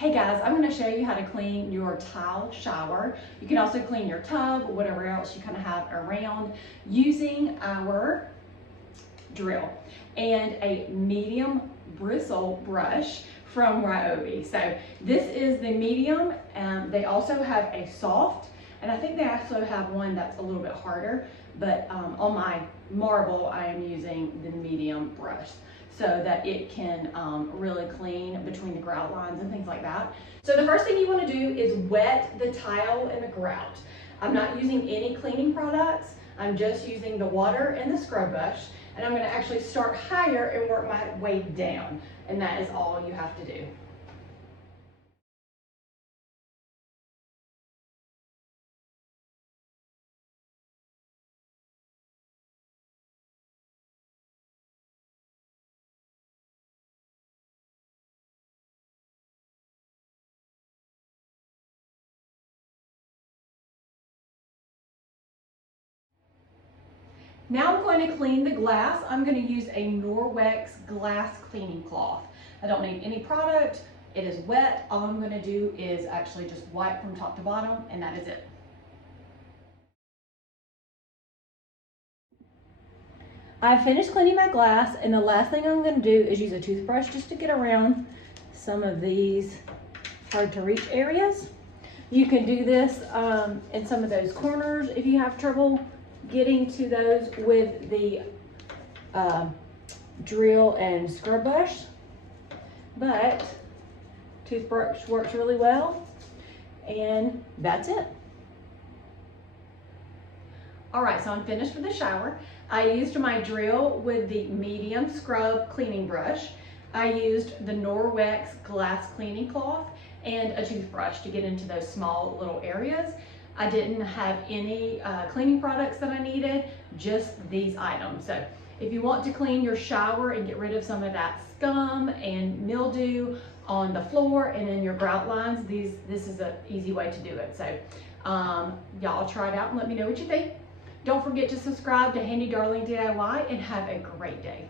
Hey guys, I'm going to show you how to clean your tile shower. You can also clean your tub or whatever else you kind of have around using our drill and a medium bristle brush from Ryobi. So this is the medium. They also have a soft, and I think they also have one that's a little bit harder, but on my marble I am using the medium brush so that it can really clean between the grout lines and things like that. So the first thing you want to do is wet the tile and the grout. I'm not using any cleaning products. I'm just using the water and the scrub brush, and I'm going to actually start higher and work my way down, and that is all you have to do. Now I'm going to clean the glass. I'm going to use a Norwex glass cleaning cloth. I don't need any product. It is wet. All I'm going to do is actually just wipe from top to bottom, and that is it. I've finished cleaning my glass, and the last thing I'm going to do is use a toothbrush just to get around some of these hard to reach areas. You can do this in some of those corners if you have trouble getting to those with the drill and scrub brush, but toothbrush works really well, and that's it. All right, so I'm finished with the shower. I used my drill with the medium scrub cleaning brush. I used the Norwex glass cleaning cloth and a toothbrush to get into those small little areas. I didn't have any cleaning products that I needed, just these items. So if you want to clean your shower and get rid of some of that scum and mildew on the floor and in your grout lines, this is an easy way to do it. So y'all try it out and let me know what you think. Don't forget to subscribe to Handy Darling DIY and have a great day.